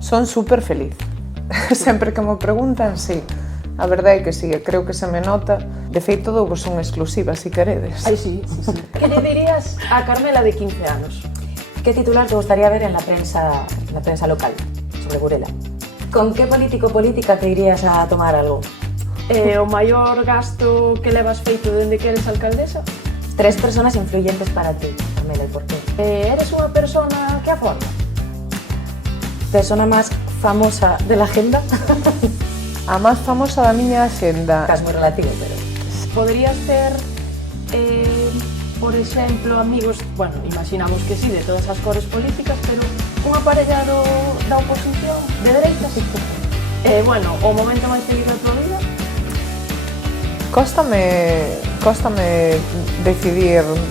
Son super feliz. Sempre que me preguntan, sí. A verdade é que sí, creo que se me nota. De feito, douvos son exclusivas, si queredes. Ai, sí. Que lle dirías a Carmela de 15 anos? ¿Qué titular te gustaría ver en la prensa local sobre Burela? ¿Con qué político o política te irías a tomar algo? O maior gasto que levas feito dende que eres alcaldesa? 3 personas influyentes para ti, Carmela, ¿y por qué? Eres unha persona que aforma? ¿Persona más famosa de la agenda? A máis famosa da miña agenda. Es muy relativo, pero... Poderías ter, por exemplo, amigos, bueno, imaginamos que sí, de todas as cores políticas, pero unha parella da oposición, de dereitas? Bueno, o momento máis feliz da tua vida? Cóstame decidir un,